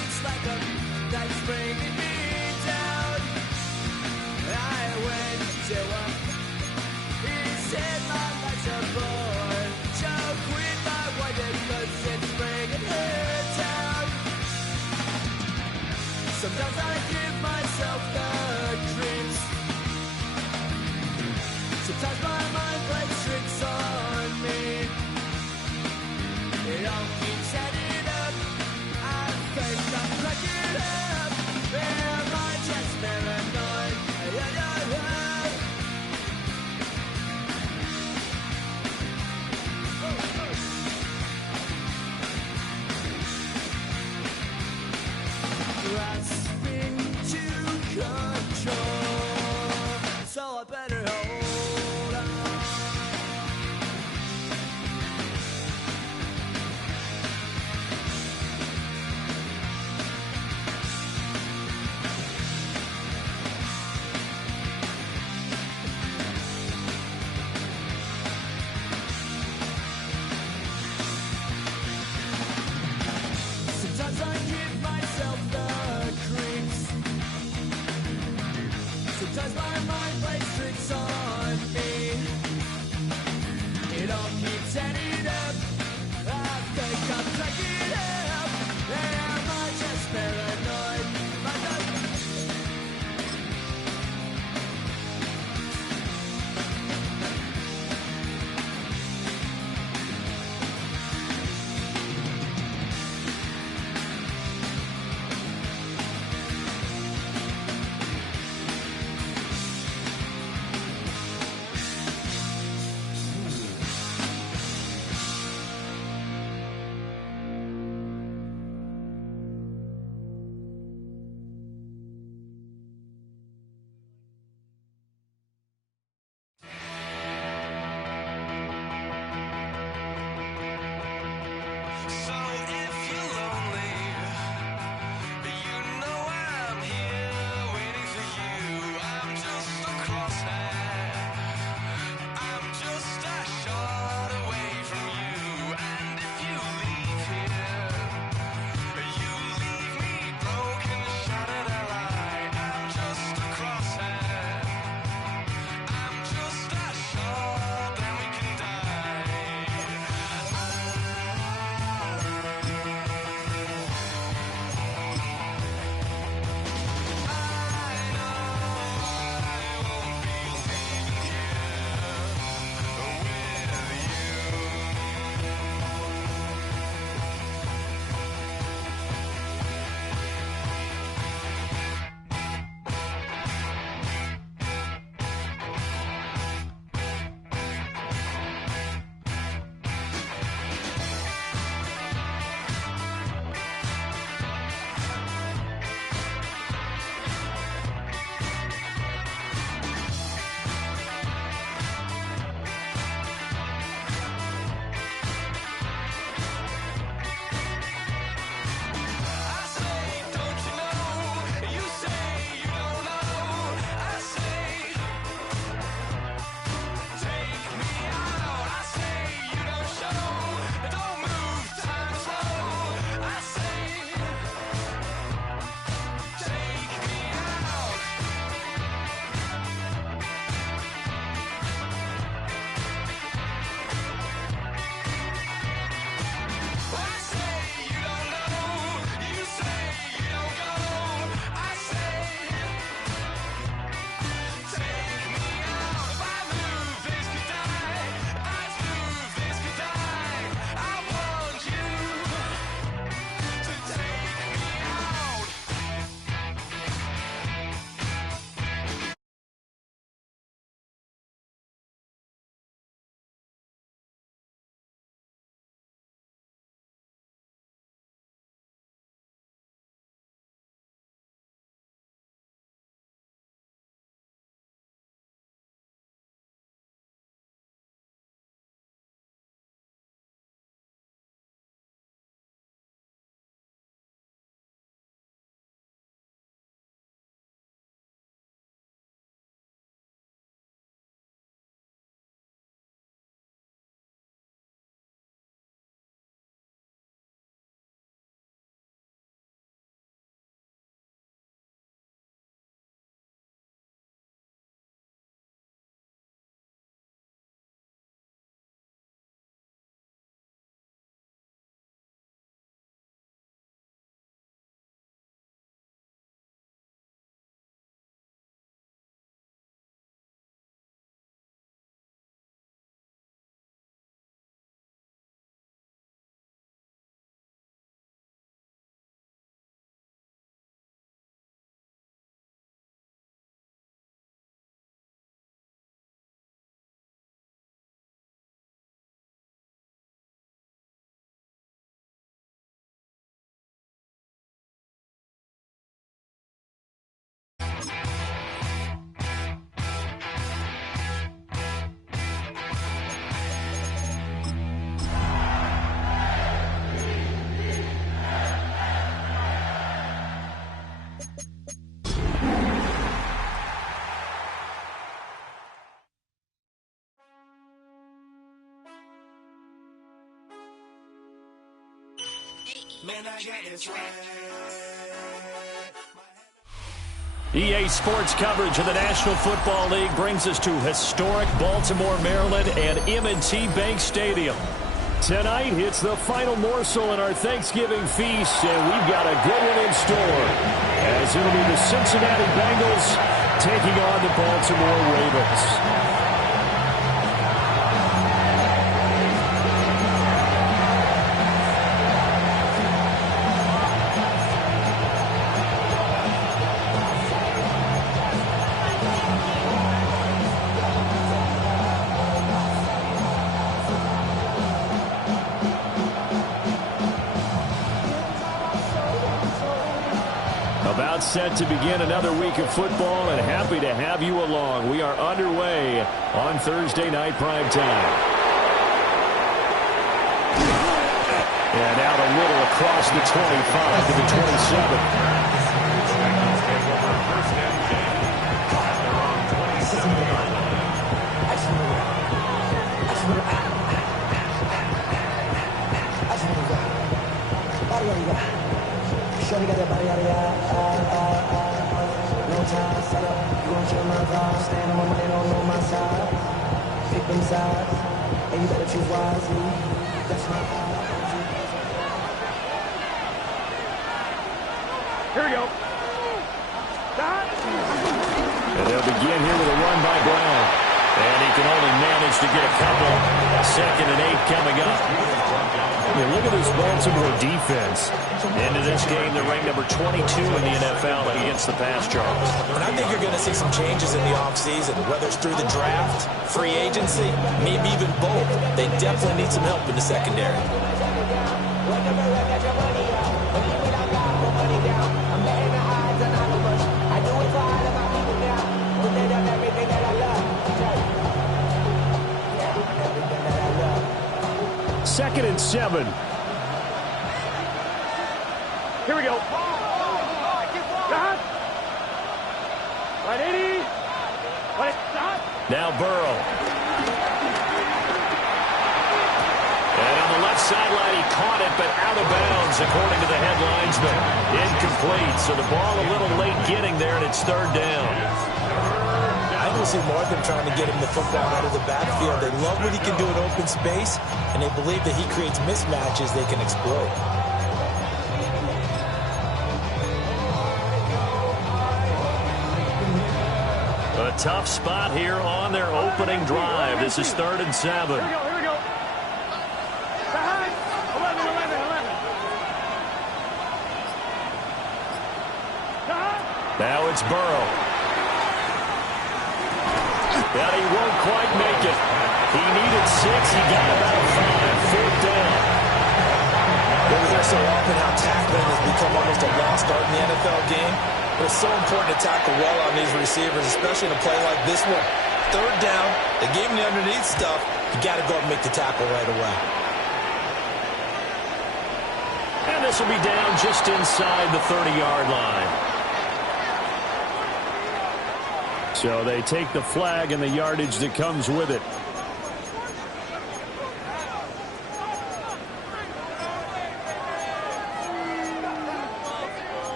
it's like a that's bringing me down. I went to him. He said my life's a bore. So quit my wife because it's bringing her down. Sometimes I give myself the creeps. Sometimes my mind plays tricks on me. It all keeps adding up. I think I'm cracking up. Am I just paranoid? Grasping to control, so I better hold on. Sometimes I give myself the creeps. Sometimes my mind plays tricks on me. It all keeps adding up. I think I'm cracking up. Am I just paranoid? EA Sports coverage of the National Football League brings us to historic Baltimore, Maryland and M&T Bank Stadium. Tonight, it's the final morsel in our Thanksgiving feast, and we've got a good one in store, as it'll be the Cincinnati Bengals taking on the Baltimore Ravens. About set to begin another week of football, and happy to have you along. We are underway on Thursday night prime time. And out a little across the 25 to the 27. Shorty got that body out of no time, set up, you gon' chill my vibe. Stand on my money, don't on my side. Pick them sides, and you better choose wisely. That's my Here we go. And they'll begin here with a run by Brown. And he can only manage to get a couple. 2nd and 8 coming up. Yeah, look at this Baltimore defense. Into this game, they're ranked number 22 in the NFL against the pass yards. And I think you're going to see some changes in the offseason, whether it's through the draft, free agency, maybe even both. They definitely need some help in the secondary. Second and 7. Here we go. Right 80. Right. Now Burrow. And on the left sideline, he caught it, but out of bounds, according to the head linesman. Incomplete. So the ball a little late getting there, and it's 3rd down. I don't see more of them trying to get him the football out of the backfield. They love what he can do in open space, and they believe that he creates mismatches they can exploit. A tough spot here on their opening drive. This is 3rd and 7. Here we go. 11. Now it's Burrow. But he won't quite make it. He needed 6. He got about 5. 4th down. We hear so often how tackling has become almost a lost art in the NFL game. But it's so important to tackle well on these receivers, especially in a play like this one. 3rd down, they gave him the underneath stuff. You got to go and make the tackle right away. And this will be down just inside the 30-yard line. So they take the flag and the yardage that comes with it.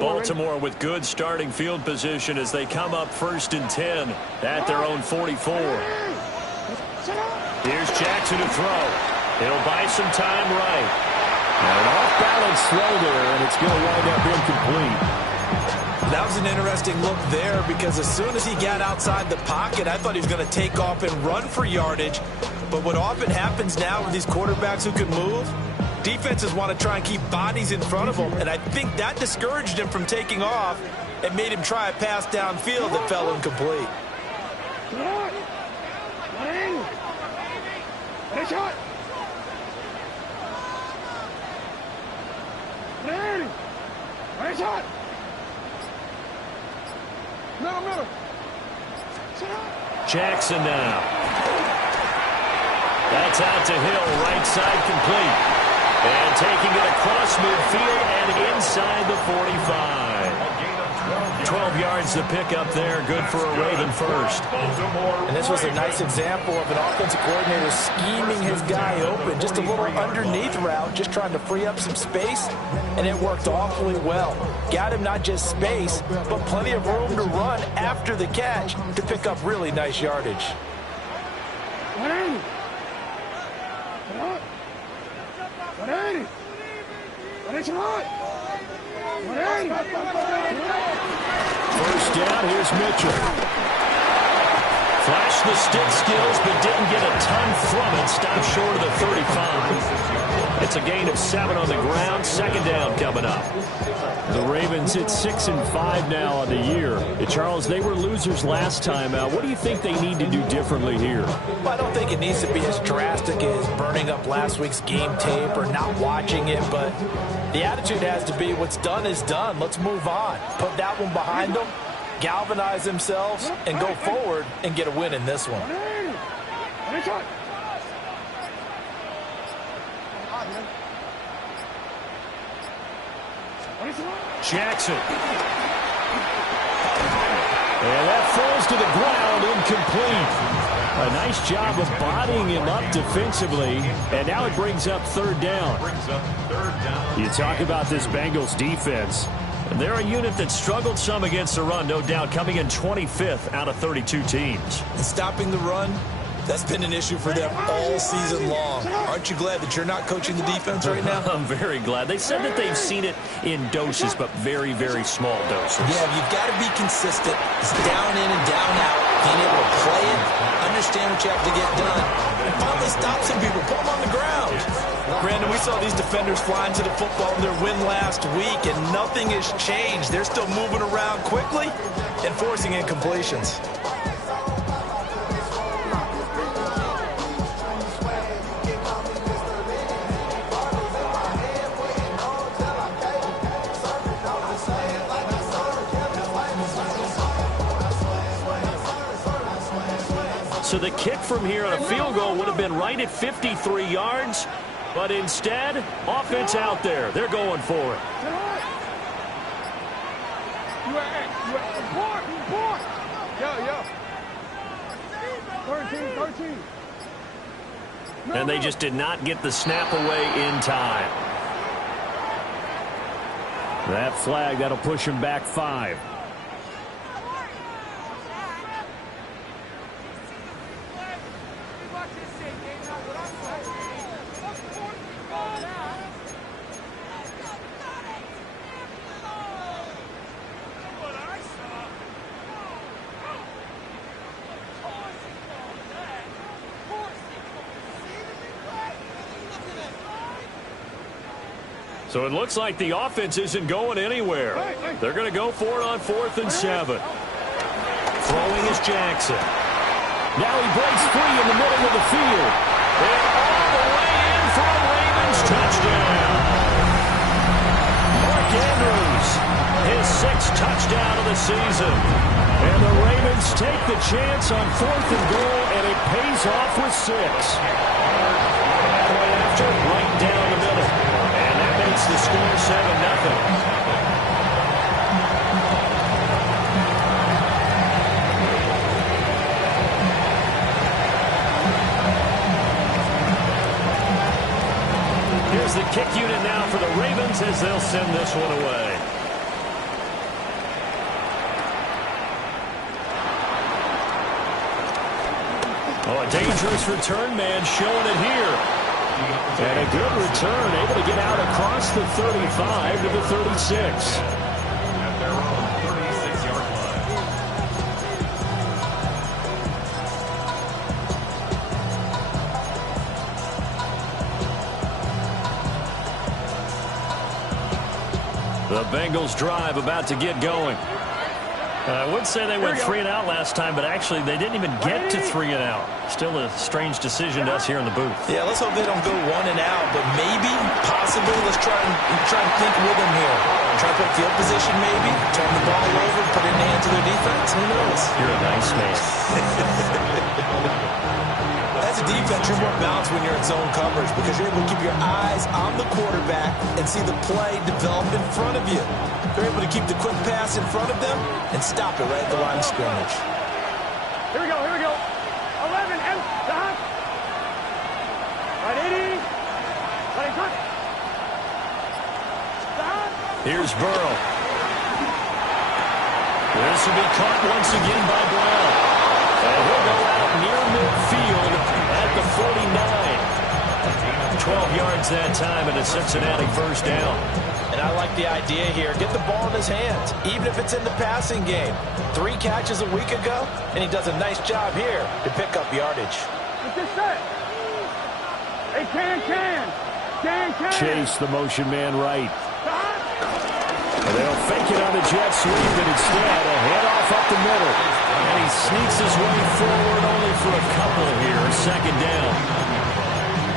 Baltimore with good starting field position as they come up 1st and 10 at their own 44. Here's Jackson to throw. He'll buy some time right. And an off-balance throw there, and it's going to wind up incomplete. That was an interesting look there because as soon as he got outside the pocket, I thought he was going to take off and run for yardage. But what often happens now with these quarterbacks who can move, defenses want to try and keep bodies in front of them, and I think that discouraged him from taking off and made him try a pass downfield that fell incomplete. Nice shot. Nice shot. Middle. Jackson now. That's out to Hill, right side complete. And taking it across midfield and inside the 45. 12 yards to pick up there. Good for a Raven first. And this was a nice example of an offensive coordinator scheming his guy open. Just a little underneath route, just trying to free up some space, and it worked awfully well. Got him not just space, but plenty of room to run after the catch to pick up really nice yardage. 180. 180. 180. First down, here's Mitchell. Flashed the stick skills, but didn't get a ton from it. Stopped short of the 35. It's a gain of 7 on the ground. Second down coming up. The Ravens hit 6-5 now on the year. Charles, they were losers last time out. What do you think they need to do differently here? Well, I don't think it needs to be as drastic as burning up last week's game tape or not watching it, but the attitude has to be what's done is done. Let's move on. Put that one behind them, galvanize themselves, and go forward and get a win in this one. Jackson. And that falls to the ground, incomplete. A nice job of bodying him up defensively, and now it brings up third down. You talk about this Bengals defense. And they're a unit that struggled some against the run, no doubt, coming in 25th out of 32 teams. And stopping the run, that's been an issue for them all season long. Aren't you glad that you're not coaching the defense right now? I'm very glad. They said that they've seen it in doses, but very, very small doses. Yeah, you've got to be consistent. It's down in and down out. Being able to play it, understand what you have to get done, and finally stop some people, put them on the ground. Brandon, we saw these defenders flying to the football in their win last week, and nothing has changed. They're still moving around quickly and forcing incompletions. So the kick from here on a field goal would have been right at 53 yards, but instead, offense out there. They're going for it. Yeah. 13. And they just did not get the snap away in time. That flag, that'll push him back 5. So it looks like the offense isn't going anywhere. They're going to go for it on 4th and 7. Throwing is Jackson. Now he breaks free in the middle of the field. And all the way in for a Ravens touchdown. Mark Andrews, his 6th touchdown of the season. And the Ravens take the chance on 4th and goal, and it pays off with 6. Right after, right down the middle. Makes the score 7-0. Here's the kick unit now for the Ravens as they'll send this one away. Oh, a dangerous return man showing it here. And a good return, able to get out across the 35 to the 36. At their own 36-yard line. The Bengals drive about to get going. I would say they went 3 and out last time, but actually they didn't even get to 3 and out. Still a strange decision to us here in the booth. Yeah, let's hope they don't go 1 and out, but maybe, possibly, let's try and think with them here. Try to put field position maybe, turn the ball over, put it in the hands of their defense. Who knows? You're a nice man. That's a defense, you're more balanced when you're in zone coverage because you're able to keep your eyes on the quarterback and see the play develop in front of you. You're able to keep the quick pass in front of them and stop it right at the line of scrimmage. Here we go, here we go. 11, and stop. Right, 80. Right, cut. Stop. Here's Burrow. This will be caught once again by Brown. And he'll go out near midfield at the 49. 12 yards that time and a Cincinnati first down. And I like the idea here. Get the ball in his hands, even if it's in the passing game. 3 catches a week ago, and he does a nice job here to pick up yardage. Get this set. Hey, can. Chase the motion man right. Stop. And they'll fake it on the jet sweep, and instead a handoff up the middle. And he sneaks his way forward only for a couple here. Second down.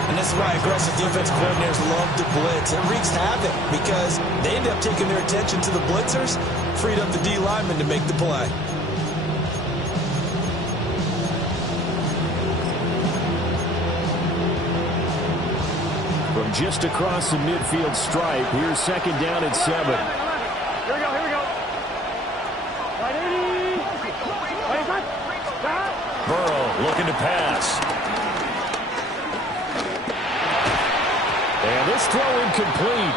And this is why aggressive defense coordinators love to blitz. It wreaks havoc because they end up taking their attention to the blitzers, freed up the D lineman to make the play. From just across the midfield stripe, here's second down at 7. Here we go. Right, 80. Right, cut. Stop. Burrow looking to pass. And this throw incomplete.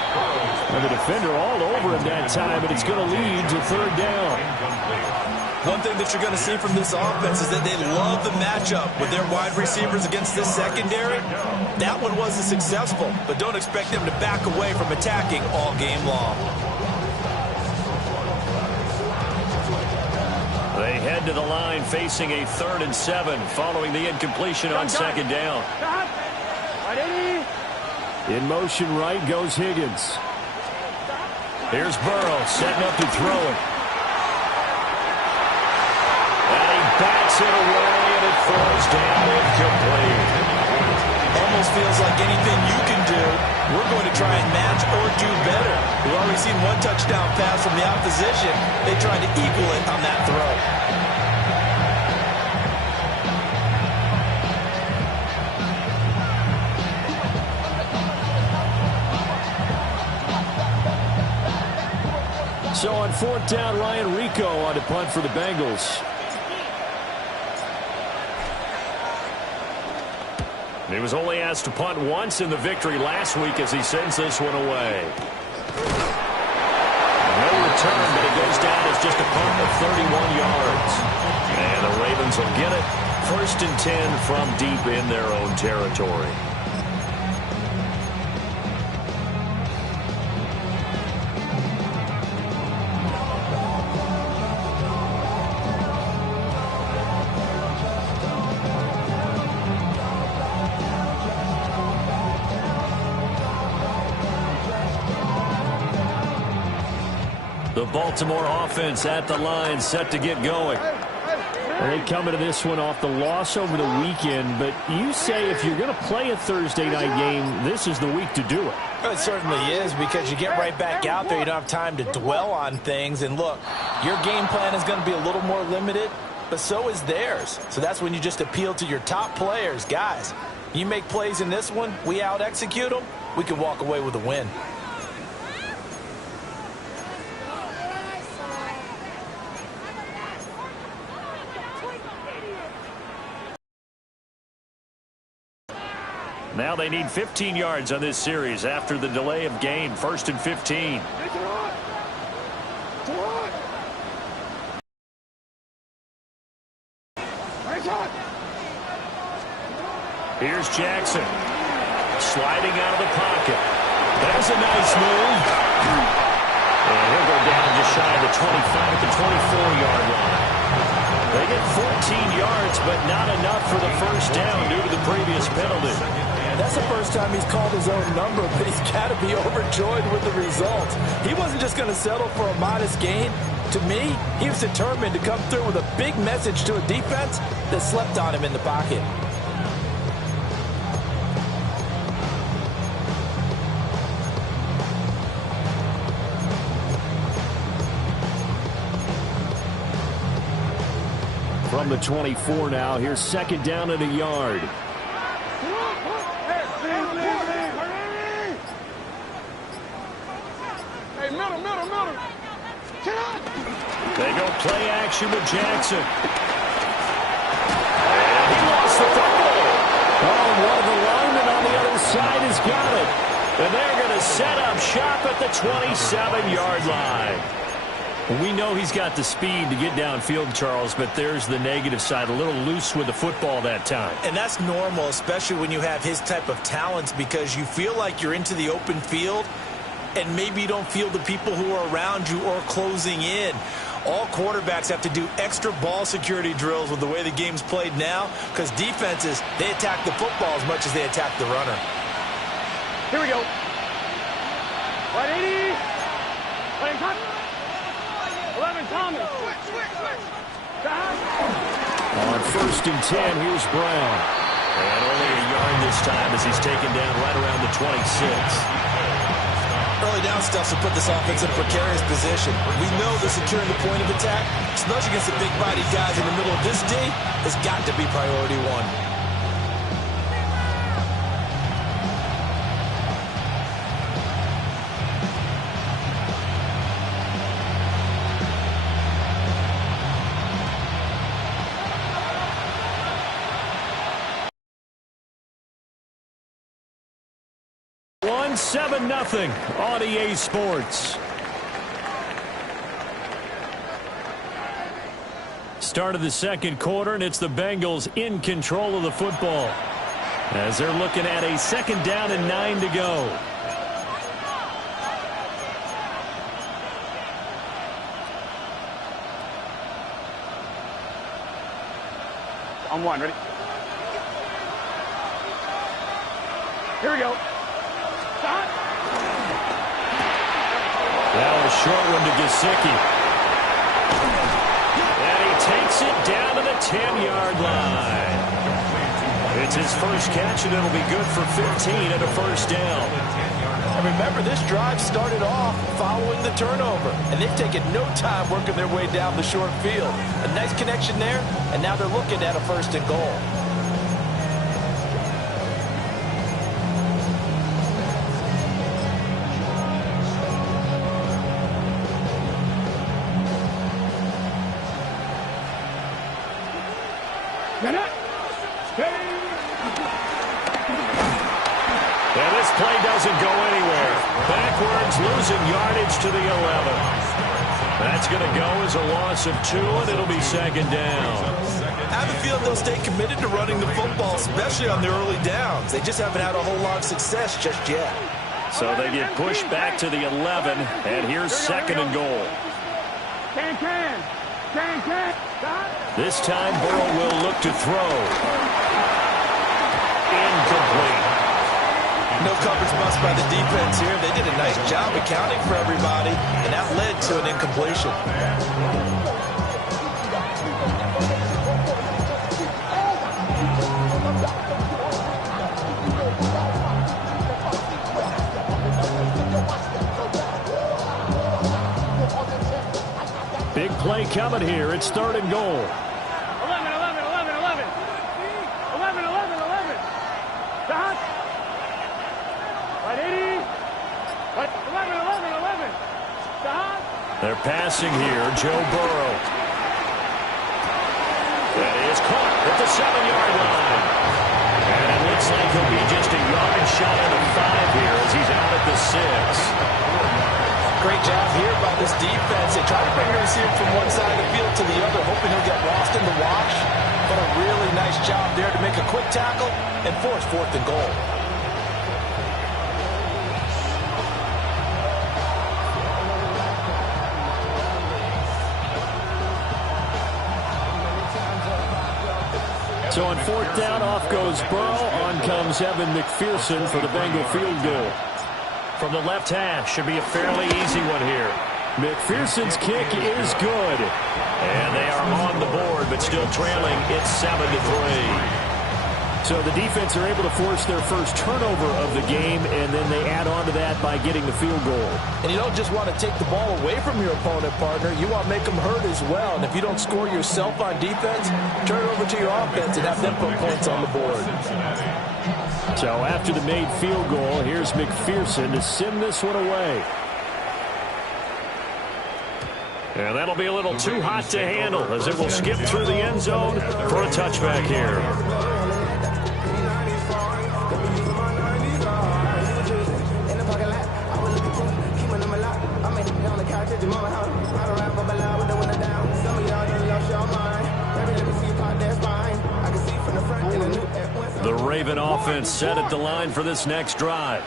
And the defender all over him that time, and it's going to lead to third down. One thing that you're going to see from this offense is that they love the matchup with their wide receivers against this secondary. That one wasn't successful, but don't expect them to back away from attacking all game long. They head to the line facing a 3rd and 7 following the incompletion on second down. Stop. Right, 80. In motion right goes Higgins. Here's Burrow setting up to throw it. And he bats it away, and it falls down incomplete. Almost feels like anything you can do, we're going to try and match or do better. We've already seen one touchdown pass from the opposition. They tried to equal it on that throw. So on 4th down, Ryan Rico on to punt for the Bengals. He was only asked to punt once in the victory last week as he sends this one away. No return, but it goes down as just a punt of 31 yards. And the Ravens will get it. 1st and 10 from deep in their own territory. The Baltimore offense at the line, set to get going. And they come into this one off the loss over the weekend, but you say if you're going to play a Thursday night game, this is the week to do it. It certainly is, because you get right back out there. You don't have time to dwell on things. And look, your game plan is going to be a little more limited, but so is theirs. So that's when you just appeal to your top players. Guys, you make plays in this one, we out-execute them, we can walk away with a win. Now they need 15 yards on this series after the delay of game. 1st and 15. Here's Jackson. Sliding out of the pocket. That's a nice move. And he'll go down just shy of the 25 at the 24-yard line. They get 14 yards, but not enough for the first down due to the previous penalty. That's the first time he's called his own number, but he's got to be overjoyed with the result. He wasn't just going to settle for a modest gain. To me, he was determined to come through with a big message to a defense that slept on him in the pocket. From the 24 now, here's second down and a yard. Middle. They go play action with Jackson. And he lost the football. Oh, one of the linemen on the other side has got it. And they're going to set up shop at the 27-yard line. We know he's got the speed to get downfield, Charles, but there's the negative side. A little loose with the football that time. And that's normal, especially when you have his type of talents, because you feel like you're into the open field and maybe you don't feel the people who are around you or closing in. All quarterbacks have to do extra ball security drills with the way the game's played now, because defenses, they attack the football as much as they attack the runner. Here we go. Right, 80. Let him cut. 11, Thomas. On 1st and 10, here's Brown. And only a yard this time as he's taken down right around the 26. Early down stuff will put this offense in a precarious position. We know they're securing the point of attack, especially against the big-bodied guys in the middle of this D. It's got to be priority one. Won 7-0 on EA Sports. Start of the second quarter, and it's the Bengals in control of the football as they're looking at a 2nd down and 9 to go. On 1, ready? Here we go. Stop. Now a short one to Gesicki. And he takes it down to the 10-yard line. It's his first catch, and it'll be good for 15 and a 1st down. And remember, this drive started off following the turnover, and they've taken no time working their way down the short field. A nice connection there, and now they're looking at a 1st and goal. And this play doesn't go anywhere. Backwards, losing yardage to the 11. That's going to go as a loss of 2, and it'll be 2nd down. I have a feeling they'll stay committed to running the football, especially on their early downs. They just haven't had a whole lot of success just yet. So they get pushed back to the 11, and here's 2nd and goal. Can. This time, Burrow will look to throw. Incomplete. No coverage bust by the defense here. They did a nice job accounting for everybody, and that led to an incompletion. Big play coming here. It's 3rd and goal. 11. Stop. Right, 80. 11. Stop. They're passing here. Joe Burrow. That is caught at the 7-yard line. And it looks like he'll be just a yard shy of the 5 here as he's out at the 6. Great job here by this defense. They try to bring the receiver from one side of the field to the other, hoping he'll get lost in the wash. But a really nice job there to make a quick tackle and force 4th and goal. So on 4th down, off goes Burrow. On comes Evan McPherson for the Bengal field goal. From the left hash, should be a fairly easy one here. McPherson's kick is good. And they are on the board, but still trailing. It's 7-3. So the defense are able to force their first turnover of the game, and then they add on to that by getting the field goal. And you don't just want to take the ball away from your opponent, partner. You want to make them hurt as well. And if you don't score yourself on defense, turn it over to your offense and have them put points on the board. So after the made field goal, here's McPherson to send this one away. And that'll be a little too hot to handle as it will skip through the end zone for a touchback here. The Raven offense set at the line for this next drive.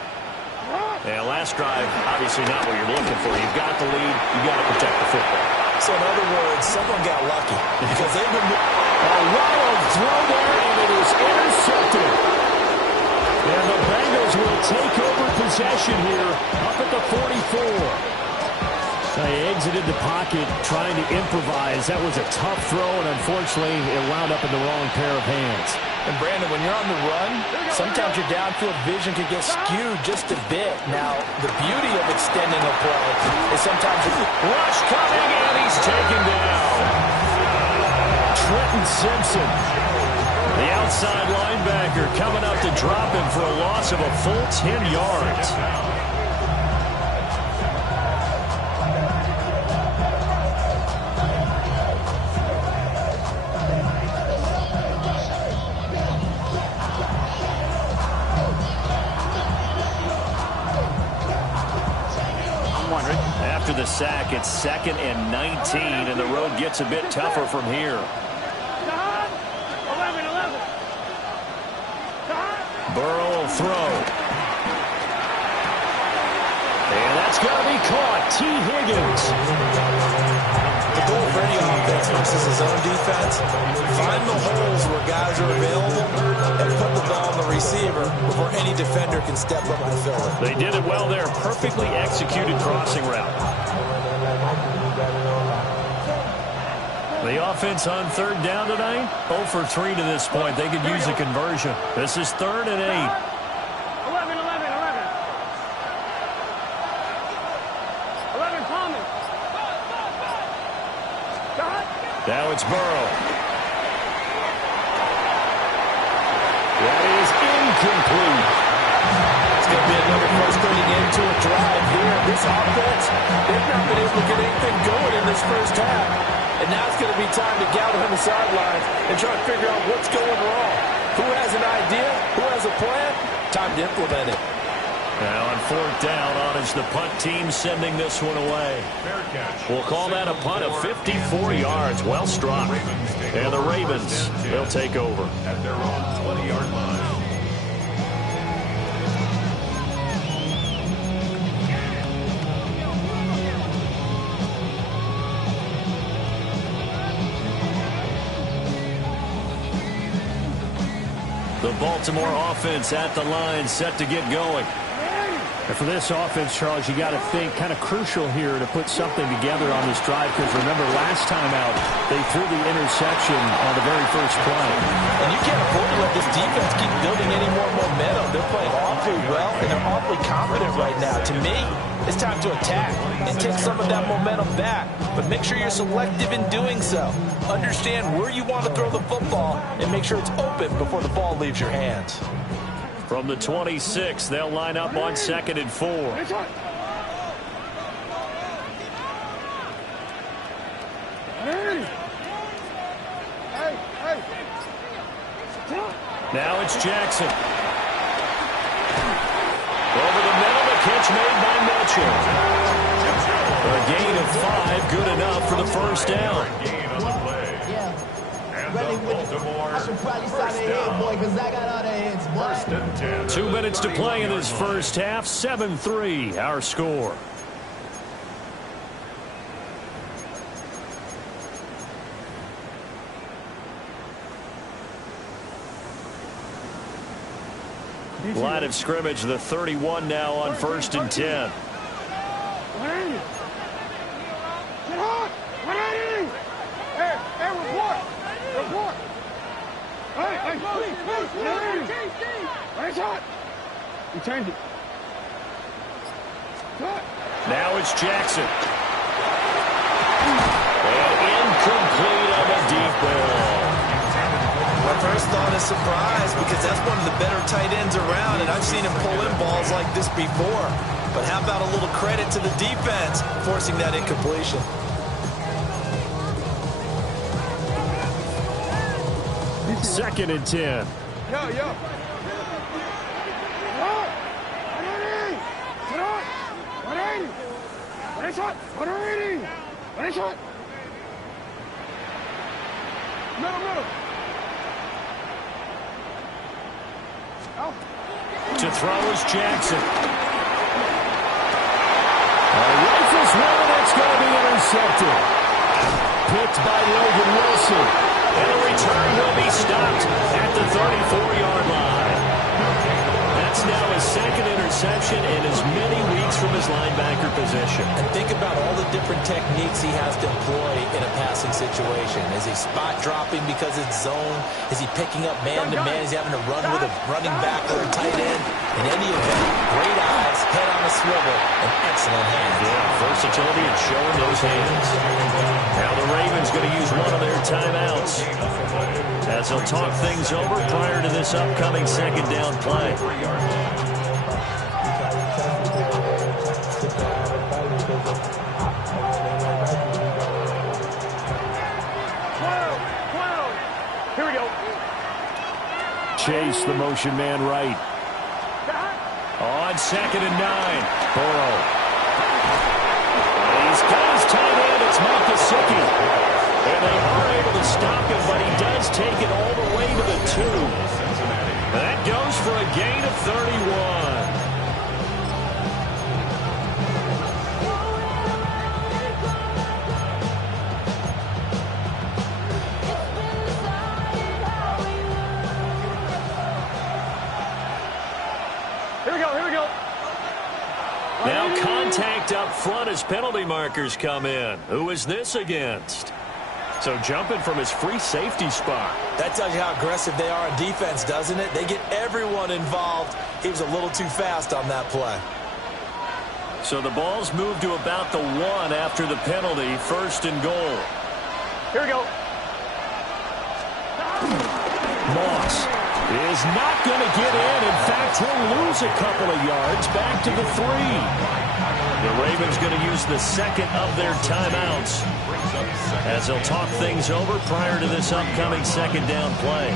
And last drive, obviously not what you're looking for. You've got the lead. You've got to protect the football. So in other words, someone got lucky because they've been... A wild throw there, and it is intercepted. And the Bengals will take over possession here up at the 44. They exited the pocket trying to improvise. That was a tough throw, and unfortunately, it wound up in the wrong pair of hands. And Brandon, when you're on the run, sometimes your downfield vision can get skewed just a bit. Now, the beauty of extending a play is sometimes you rush coming, and he's taken down. Trenton Simpson, the outside linebacker, coming up to drop him for a loss of a full 10 yards. After the sack, it's 2nd and 19, and the road gets a bit tougher from here. Burrow will throw. And that's going to be caught. T. Higgins. The goal for any offense versus his own defense, find the holes where guys are available and put the ball on the receiver before any defender can step up and fill it. They did it well there. Perfectly executed crossing route. The offense on 3rd down tonight, 0 for 3 to this point. They could use a conversion. This is 3rd and 8. 11. Palmer. Now it's Burrow. That is incomplete. It's going to be another frustrating end to a drive here. This offense, they've not been able to get anything going in this first half. And now it's going to be time to gather on the sidelines and try to figure out what's going wrong. Who has an idea? Who has a plan? Time to implement it. Now on 4th down, on is the punt team sending this one away. We'll call that a punt of 54 yards. Well struck. And the Ravens, they'll take over. At their own 20-yard line. The Baltimore offense at the line, set to get going. And for this offense, Charles, you got to think kind of crucial here to put something together on this drive, because remember last time out they threw the interception on the very first play. And you can't afford to let this defense keep building any more momentum. They're playing awfully well, and they're awfully confident right now. To me, it's time to attack and take some of that momentum back. But make sure you're selective in doing so. Understand where you want to throw the football and make sure it's open before the ball leaves your hands. From the 26, they'll line up on 2nd and 4. Now it's Jackson. Over the middle, the catch made by Mitchell. A gain of 5, good enough for the first down. Gain on the play. And the Baltimore first down. 1st and 10. 2 minutes to play in this first half. 7-3, our score. Line of scrimmage, the 31 now on 1st and 10. Now it's Jackson. And incomplete on a deep ball. My first thought is surprise, because that's one of the better tight ends around, and I've seen him pull in balls like this before. But how about a little credit to the defense forcing that incompletion? 2nd and 10. Yo. Middle. To throw is Jackson. Rifles one, that's going to be intercepted. Picked by Logan Wilson. And the return will be stopped at the 34-yard line. That's now his 2nd interception in as many weeks from his linebacker position. And think about all the different techniques he has to employ in a passing situation. Is he spot dropping because it's zone? Is he picking up man-to-man? Is he having to run with a running back or a tight end? In any event, great eyes, head on a swivel, and excellent hands. Yeah, versatility and showing those hands. Now the Ravens going to use one of their timeouts as they'll talk things over prior to this upcoming 2nd down play. Here we go. Chase, the motion man right. On 2nd and 9, Burrow. He's got his tight end. It's Mike Gesicki. And they are able to stop him, but he does take it all the way to the 2. That goes for a gain of 31. Here we go. Now contact up front as penalty markers come in. Who is this against? So jumping from his free safety spot. That tells you how aggressive they are on defense, doesn't it? They get everyone involved. He was a little too fast on that play. So the ball's moved to about the 1 after the penalty. 1st and goal. Here we go. Moss is not going to get in. In fact, he'll lose a couple of yards back to the 3. The Ravens going to use the 2nd of their timeouts as they'll talk things over prior to this upcoming 2nd down play.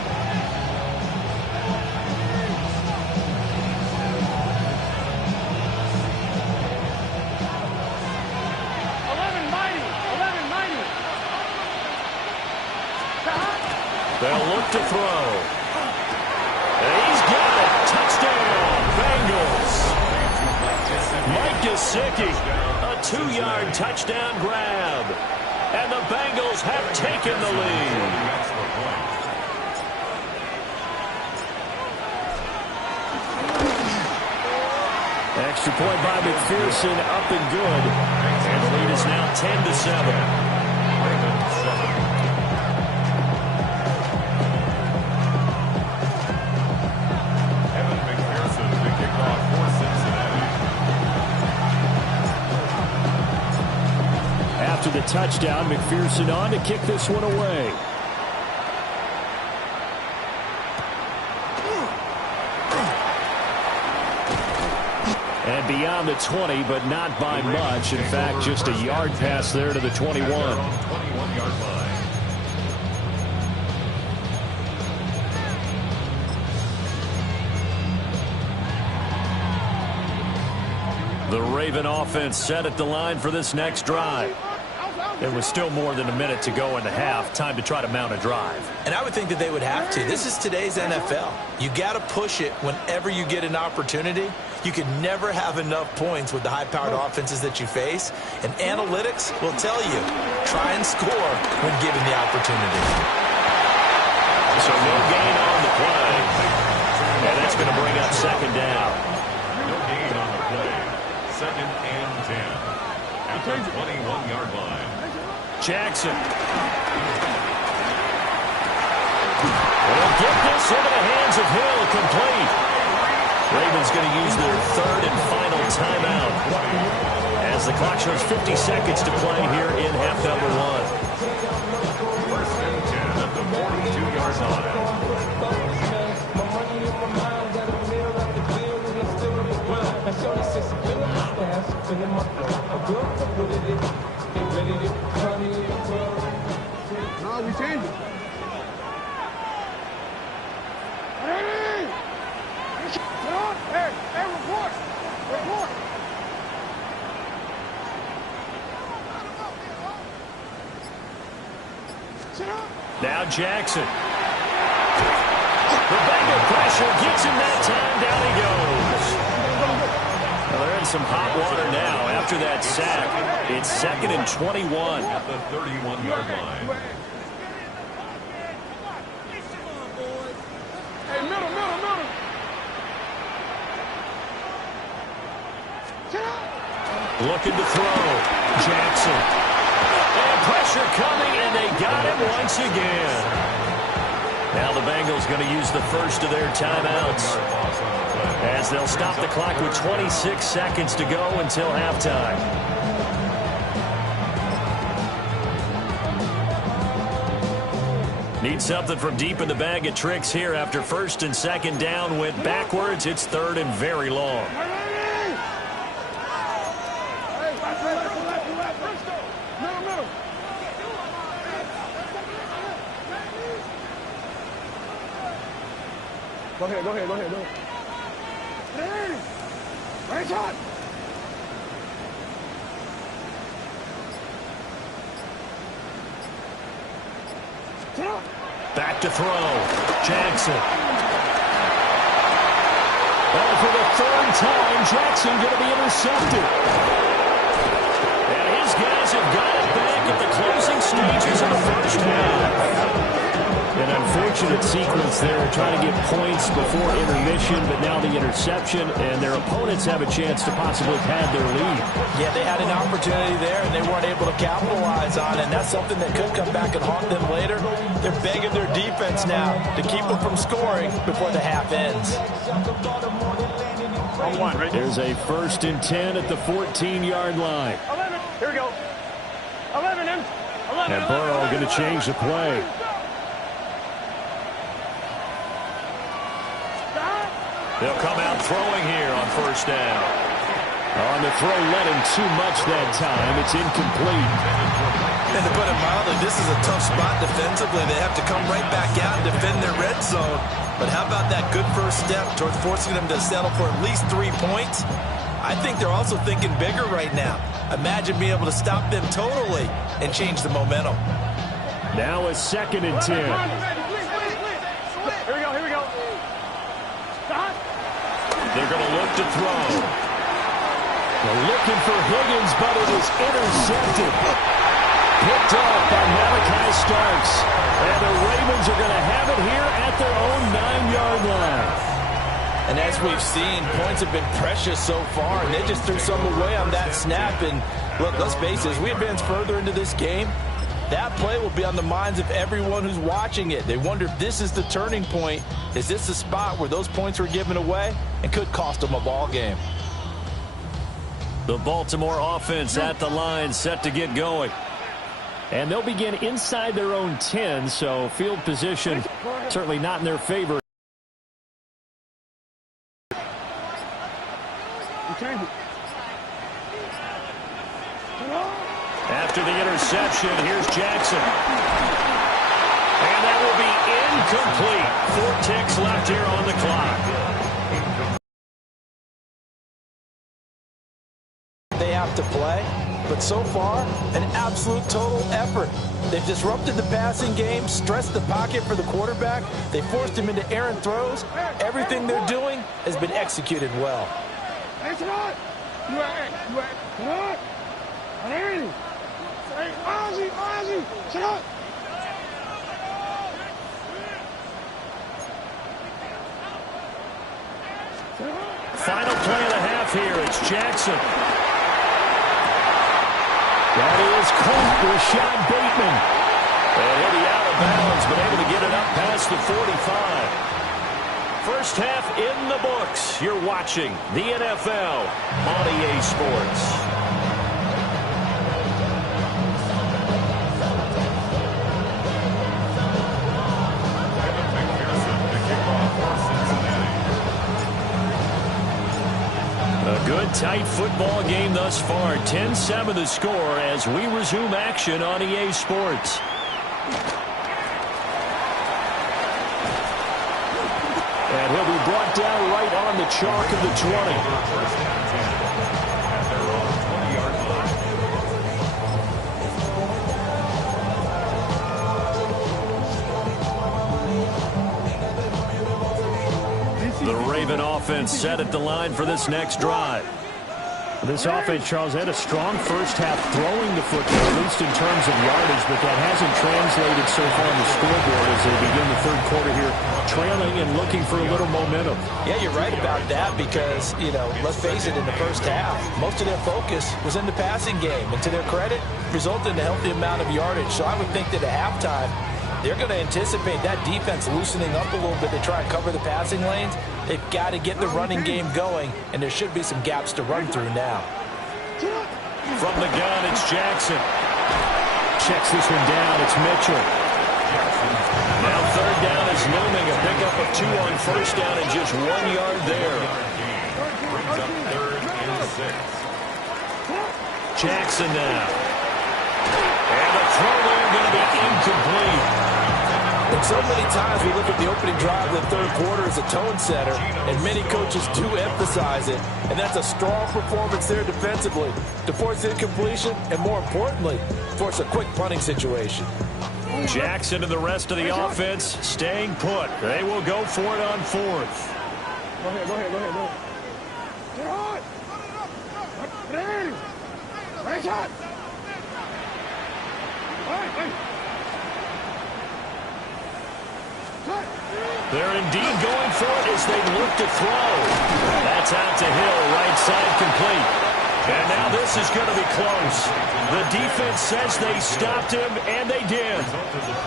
They'll look to throw. And he's got it. Touchdown, Bengals. Mike Gesicki, a 2-yard touchdown grab. And the Bengals have taken the lead. Extra point by McPherson, up and good. And the lead is now 10-7. After the touchdown, McPherson on to kick this one away. And beyond the 20, but not by much. In fact, just a yard pass there to the 21. 21-yard line. The Raven offense set at the line for this next drive. There was still more than a minute to go in the half. Time to try to mount a drive. And I would think that they would have to. This is today's NFL. You got to push it whenever you get an opportunity. You can never have enough points with the high-powered offenses that you face. And analytics will tell you, try and score when given the opportunity. So no gain on the play. And that's going to bring up 2nd down. No gain on the play. 2nd and 10. At the 21-yard line. Jackson. Will get this into the hands of Hill, complete. Ravens going to use their 3rd and final timeout as the clock shows 50 seconds to play here in half number 1. 1st and 10 at the 42-yard line. No, we changed it. Now Jackson. The Bengal pressure gets him that time. Down he goes. Well, they're in some hot water now after that sack. It's 2nd and 21. At the 31-yard line. Hey, middle. Looking to throw. Jackson. And pressure coming, and they got him once again. Now the Bengals going to use the first of their timeouts, as they'll stop the clock with 26 seconds to go until halftime. Need something from deep in the bag of tricks here after 1st and 2nd down. Went backwards. It's 3rd and very long. Go ahead. Hey! Right shot! Back to throw. Jackson. Well, for the 3rd time, Jackson going to be intercepted. And his guys have got it back at the closing stages of the first half. An unfortunate sequence there, trying to get points before intermission, but now the interception, and their opponents have a chance to possibly pad their lead. Yeah, they had an opportunity there, and they weren't able to capitalize on it, and that's something that could come back and haunt them later. They're begging their defense now to keep them from scoring before the half ends. There's a 1st and 10 at the 14-yard line. 11, here we go. 11. And Burrow going to change the play. They'll come out throwing here on 1st down. On the throw, let him too much that time. It's incomplete. And to put it mildly, this is a tough spot defensively. They have to come right back out and defend their red zone. But how about that good first step towards forcing them to settle for at least 3 points? I think they're also thinking bigger right now. Imagine being able to stop them totally and change the momentum. Now a 2nd and 10. Here we go. They're going to look to throw. They're looking for Higgins, but it is intercepted. Picked off by Malachi Starks. And the Ravens are going to have it here at their own 9-yard line. And as we've seen, points have been precious so far, and they just threw some away on that snap. And look, let's face it, as we advance further into this game, that play will be on the minds of everyone who's watching it. They wonder if this is the turning point. Is this the spot where those points were given away and could cost them a ball game? The Baltimore offense at the line, set to get going. And they'll begin inside their own 10, so field position certainly not in their favor. After the interception, here's Jackson. And that will be incomplete. 4 ticks left here on the clock. They have to play, but so far, an absolute total effort. They've disrupted the passing game, stressed the pocket for the quarterback. They forced him into errant throws. Everything they're doing has been executed well. Final play of the half here. It's Jackson. That is Colt Rashad Bateman. And he'll be out of bounds, but able to get it up past the 45. First half in the books. You're watching the NFL on EA Sports. A good, tight football game thus far. 10-7 the score as we resume action on EA Sports. And he'll be brought down right on the the chalk of the 20. First and 10 at their own 20-yard line. The Raven offense set at the line for this next drive. This offense, Charles, had a strong first half throwing the football, at least in terms of yardage, but that hasn't translated so far on the scoreboard as they begin the third quarter here, trailing and looking for a little momentum. Yeah, you're right about that because, let's face it, in the first half, most of their focus was in the passing game. And to their credit, resulted in a healthy amount of yardage. So I would think that at halftime, they're going to anticipate that defense loosening up a little bit to try and cover the passing lanes. They've got to get the running game going, and there should be some gaps to run through now. From the gun, it's Jackson. Checks this one down. It's Mitchell. Now third down is looming. A pickup of 2 on first down and just 1 yard there. Brings up 3rd and 6. Jackson now. And the throw there going to be incomplete. And so many times we look at the opening drive of the third quarter as a tone setter, and many coaches do emphasize it, and that's a strong performance there defensively to force incompletion and, more importantly, force a quick punting situation. Jackson and the rest of the offense staying put. They will go for it on 4th. Go ahead. Get on! Ready! Right shot! All right. They're indeed going for it as they look to throw. That's out to Hill, right side complete. And now this is going to be close. The defense says they stopped him, and they did.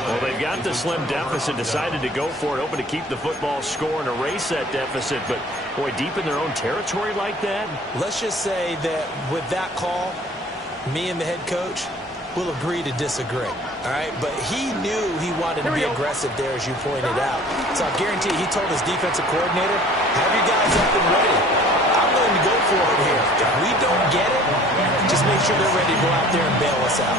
Well, they've got the slim deficit, decided to go for it, hoping to keep the football score and erase that deficit. But, boy, deep in their own territory like that. Let's just say that with that call, me and the head coach will agree to disagree. All right, but he knew he wanted to be aggressive there, as you pointed out. So I guarantee he told his defensive coordinator, have your guys up and ready. I'm willing to go for it here. If we don't get it, just make sure they're ready to go out there and bail us out.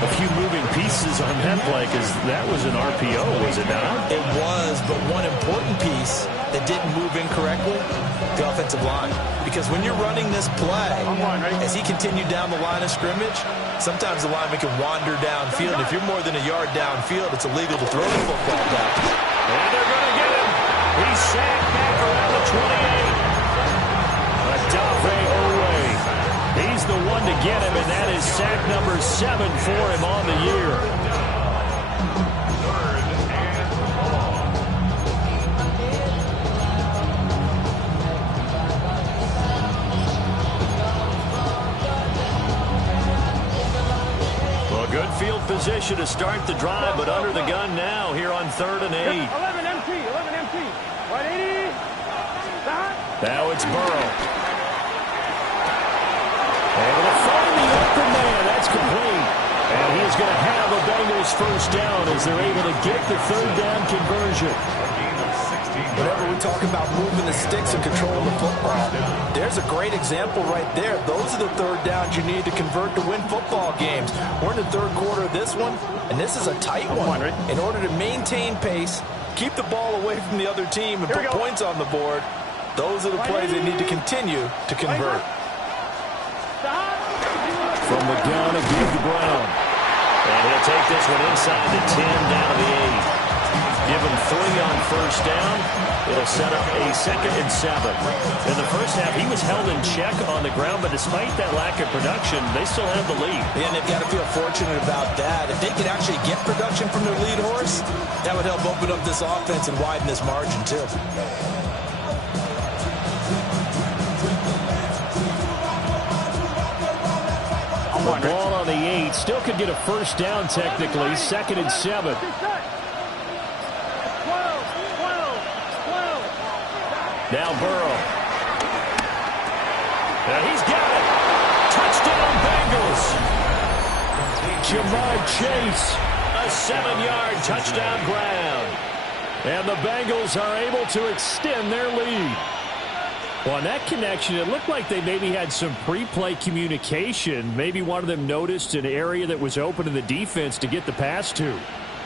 A few moving pieces on that play because that was an RPO, was it not? It was, but one important piece that didn't move incorrectly, the offensive line. Because when you're running this play, as he continued down the line of scrimmage, sometimes the lineman can wander downfield. If you're more than a yard downfield, it's illegal to throw the football down. And they're going to get him. He's sacked back around the 28. Adafe Owe. He's the one to get him, and that is sack number 7 for him on the year. Good field position to start the drive, but under the gun now here on 3rd and 8. 11 empty. Right 80. Now it's Burrow. Able to find the open man. That's complete. And he's going to have a Bengals first down as they're able to get the 3rd down conversion. Whenever we talk about moving the sticks and controlling the football, there's a great example right there. Those are the 3rd downs you need to convert to win football games. We're in the 3rd quarter of this one, and this is a tight one. In order to maintain pace, keep the ball away from the other team, and put points on the board, those are the plays they need to continue to convert. From the gun, again to Brown. And he'll take this one inside the 10, down to the 8. Give him 3 on first down. It'll set up a 2nd and 7. In the first half, he was held in check on the ground, but despite that lack of production, they still have the lead. Yeah, and they've got to feel fortunate about that. If they could actually get production from their lead horse, that would help open up this offense and widen this margin, too. The ball on the 8. Still could get a first down technically. 2nd and 7. Now Burrow. And he's got it. Touchdown Bengals. Jamar Chase. A 7-yard touchdown ground. And the Bengals are able to extend their lead. Well, on that connection, it looked like they maybe had some pre-play communication. Maybe one of them noticed an area that was open to the defense to get the pass to.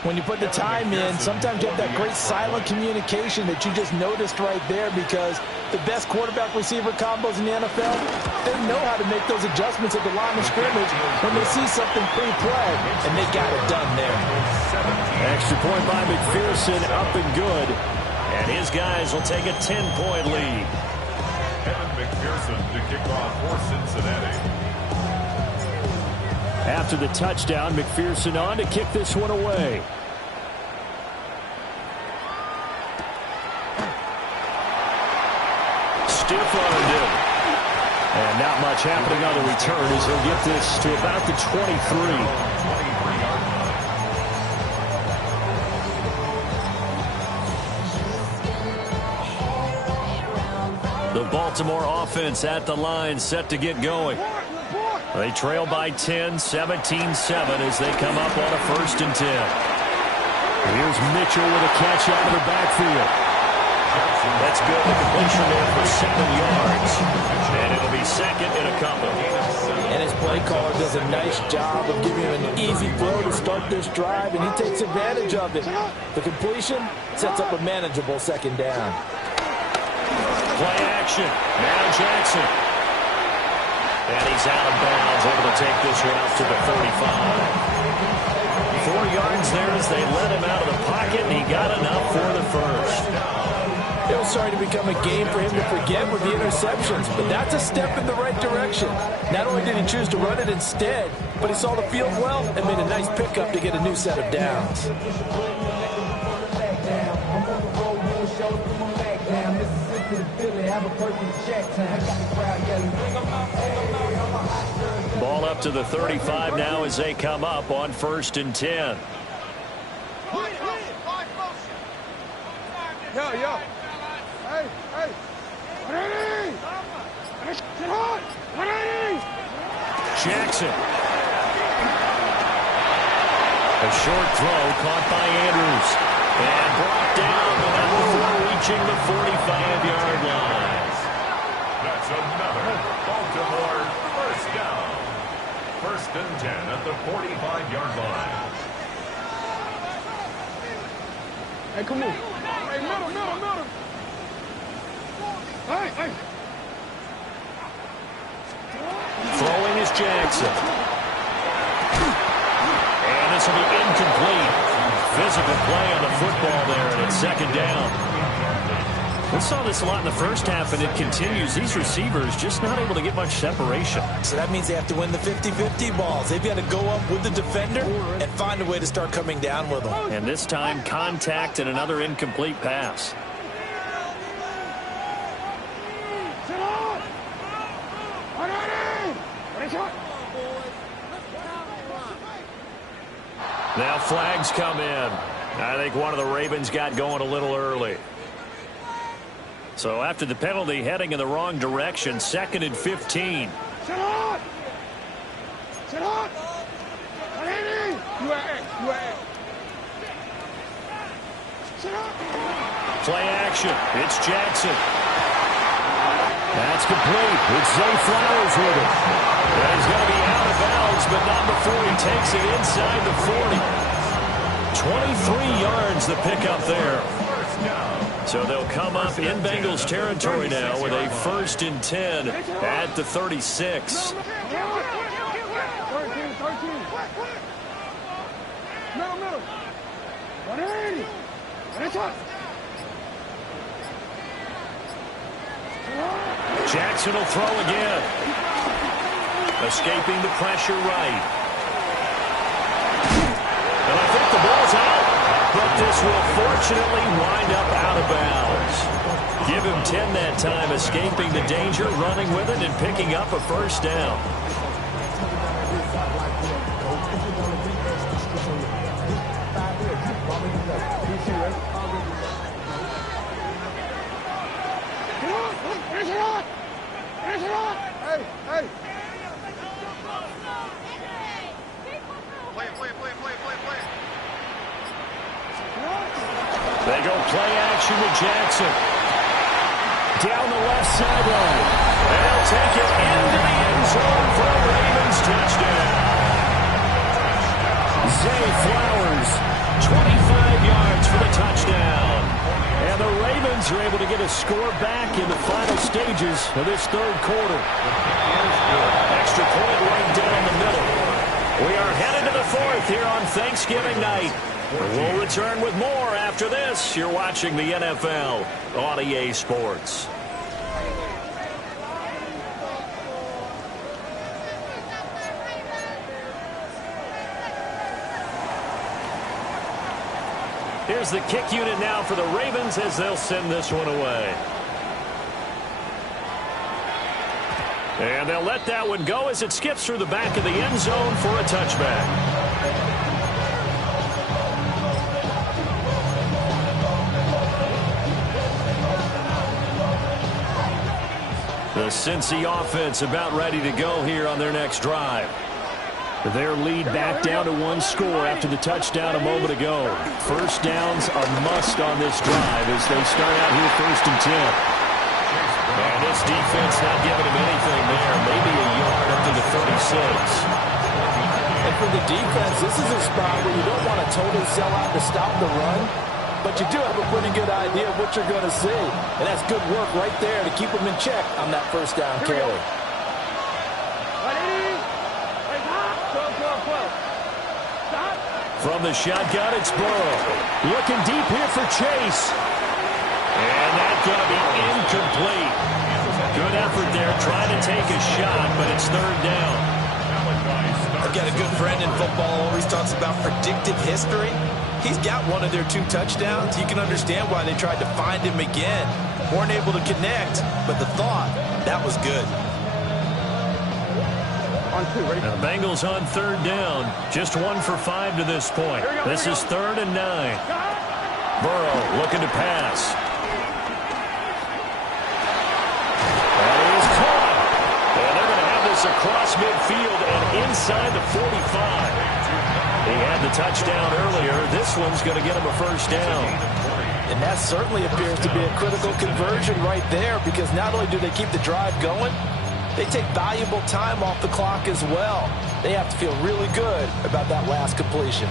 When you put the time in, sometimes you have that great silent communication that you just noticed right there, because the best quarterback-receiver combos in the NFL, they know how to make those adjustments at the line of scrimmage when they see something pre-play, and they got it done there. Extra point by McPherson, up and good. And his guys will take a 10-point lead. Evan McPherson to kick off for Cincinnati. After the touchdown, McPherson on to kick this one away. Stiff-armed him. And not much happening on the return as he'll get this to about the 23. The Baltimore offense at the line, set to get going. They trail by 10, 17-7 as they come up on a 1st and 10. Here's Mitchell with a catch out of the backfield. That's good. The completion there for 7 yards. And it'll be 2nd and a couple. And his play caller does a nice job of giving him an easy throw to start this drive, and he takes advantage of it. The completion sets up a manageable 2nd down. Play action. Now Jackson. And he's out of bounds, able to take this one out to the 45. 4 yards there as they let him out of the pocket, and he got enough for the 1st. It was starting to become a game for him to forget with the interceptions, but that's a step in the right direction. Not only did he choose to run it instead, but he saw the field well and made a nice pickup to get a new set of downs. Ball up to the 35 now as they come up on 1st and 10. Yo. Hey. Jackson. A short throw caught by Andrews. And brought down, but not before reaching the 45-yard line. That's another Baltimore 1st down. 1st and 10 at the 45-yard line. Hey, come on. Hey, middle. Hey. Throwing is Jackson. And this will be incomplete. Physical play on the football there, and it's 2nd down. We saw this a lot in the first half, and it continues. These receivers just not able to get much separation. So that means they have to win the 50-50 balls. They've got to go up with the defender and find a way to start coming down with them. And this time, contact and another incomplete pass. Now flags come in. I think one of the Ravens got going a little early. So after the penalty, heading in the wrong direction, 2nd and 15. Play action. It's Jackson. That's complete. It's Zay Flowers with it. And he's going to be out of bounds, but not before he takes it inside the 40. 23 yards the pickup there. So they'll come up in Bengals territory now with a 1st and 10 at the 36. Middle. 180. Jackson will throw again. Escaping the pressure right. And I think the ball's out. But this will fortunately wind up out of bounds. Give him 10 that time, escaping the danger, running with it, and picking up a 1st down. Hey. They go play action with Jackson. Down the left sideline. They'll take it into the end zone for a Ravens touchdown. Zay Flowers 25 yards for the touchdown. And the Ravens are able to get a score back in the final stages of this third quarter. Extra point right down the middle. We are headed to the fourth here on Thanksgiving night. We'll return with more after this. You're watching the NFL on EA Sports. Here's the kick unit now for the Ravens as they'll send this one away. And they'll let that one go as it skips through the back of the end zone for a touchback. The Cincy offense about ready to go here on their next drive. Their lead back down to one score after the touchdown a moment ago. First downs a must on this drive as they start out here 1st and 10. And this defense not giving him anything there. Maybe a yard up to the 36. And for the defense, this is a spot where you don't want to totally sell out to stop the run, but you do have a pretty good idea of what you're going to see. And that's good work right there to keep them in check on that first down carry. From the shotgun, it's Burrow. Looking deep here for Chase. And that's going to be incomplete. Good effort there, trying to take a shot, but it's third down. I've got a good friend in football, always talks about predictive history. He's got one of their 2 touchdowns. You can understand why they tried to find him again. Weren't able to connect, but the thought, that was good. Now the Bengals on third down. Just 1 for 5 to this point. This is 3rd and 9. Burrow looking to pass. That is caught. And they're going to have this across midfield and inside the 45. He had the touchdown earlier. This one's going to get him a first down. And that certainly appears to be a critical conversion right there, because not only do they keep the drive going, they take valuable time off the clock as well. They have to feel really good about that last completion.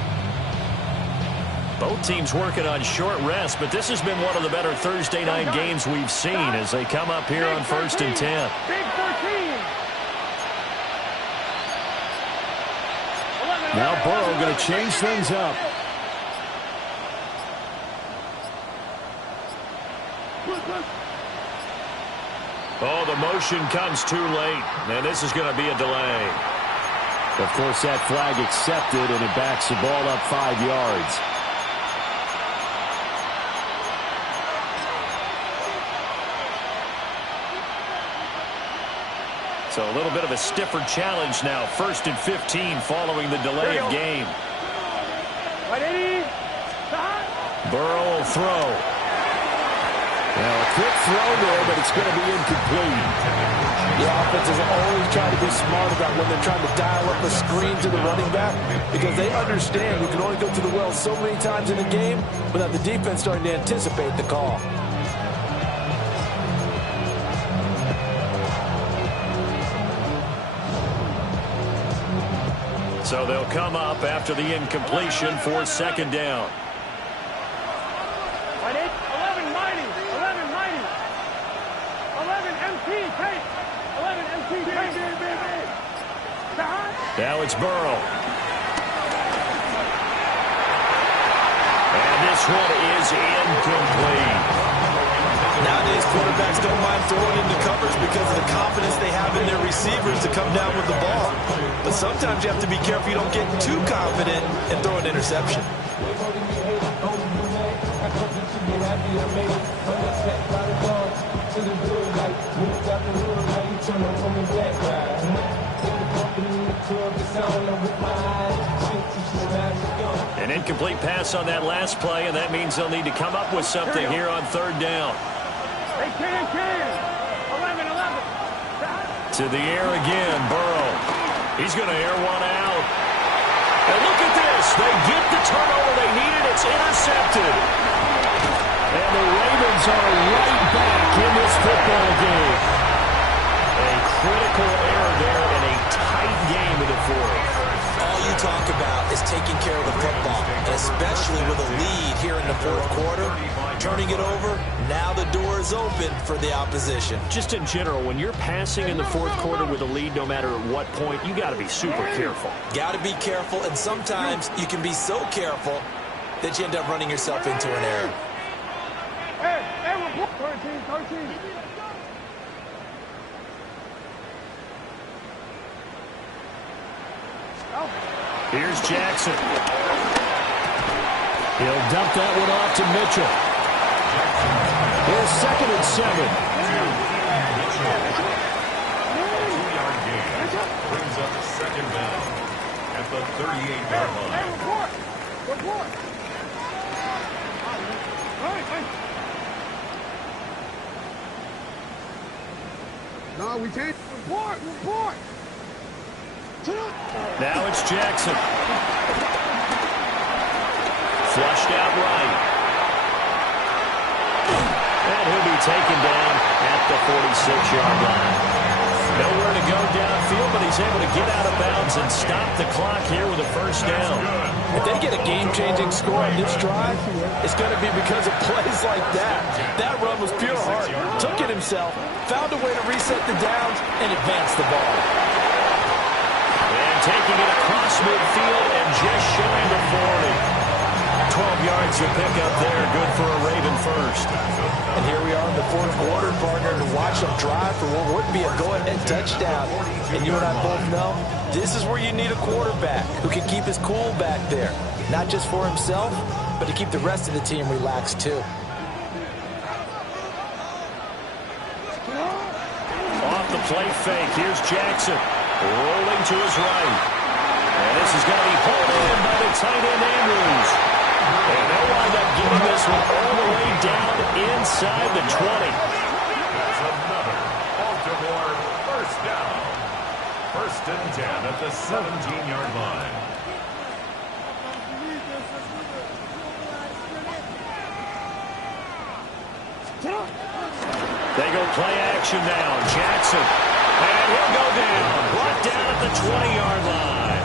Both teams working on short rest, but this has been one of the better Thursday night games we've seen as they come up here on 1st and 10. Big 13. Now Burrow going to change things up. Oh, the motion comes too late, and this is going to be a delay. Of course, that flag accepted, and it backs the ball up 5 yards. So a little bit of a stiffer challenge now. 1st and 15 following the delay of game. Burrow will throw. Now, a quick throw there, but it's going to be incomplete. The offenses always try to be smart about when they're trying to dial up a screen to the running back, because they understand you can only go to the well so many times in a game without the defense starting to anticipate the call. So they'll come up after the incompletion for 2nd down. 11 mighty. 11 mighty. 11 MT take. 11 MT take. Now it's Burrow. And this one is incomplete. Nowadays, quarterbacks don't mind throwing into covers because of the confidence they have in their receivers to come down with the ball. But sometimes you have to be careful you don't get too confident and throw an interception. An incomplete pass on that last play, and that means they'll need to come up with something here on 3rd down. They can. 11. To the air again, Burrow. He's going to air one out. And look at this. They get the turnover they needed. It's intercepted. And the Ravens are right back in this football game. A critical error there in a tight game in the 4th. All you talk about is taking care of the football, and especially with a lead here in the fourth quarter. Turning it over, now the door is open for the opposition. Just in general, when you're passing in the fourth quarter with a lead, no matter at what point, you got to be super careful. Got to be careful, and sometimes you can be so careful that you end up running yourself into an error. Hey, 13. Here's Jackson. He'll dump that one off to Mitchell. Here's 2nd and 7. Two-yard gain brings up a 2nd down at the 38-yard line. Hey, report. No, we can't. Report. Now it's Jackson. Flushed out right. And he'll be taken down at the 46-yard line. Nowhere to go downfield, but he's able to get out of bounds and stop the clock here with a 1st down. If they get a game-changing score on this drive, it's going to be because of plays like that. That run was pure heart. Took it himself, found a way to reset the downs, and advance the ball. And taking it across midfield and just shy of the 40. 12 yards to pick up there. Good for a Raven first. And here we are in the fourth quarter, partner, to watch them drive for what would be a go-ahead touchdown. And you and I both know this is where you need a quarterback who can keep his cool back there. Not just for himself, but to keep the rest of the team relaxed too. Off the play fake. Here's Jackson. Rolling to his right. And this is going to be pulled in by the tight end Andrews. And they'll wind up getting this one all the way down inside the 20. That's another Baltimore 1st down. 1st and 10 at the 17-yard line. They go play action now. Jackson. And he'll go down. Brought down at the 20-yard line.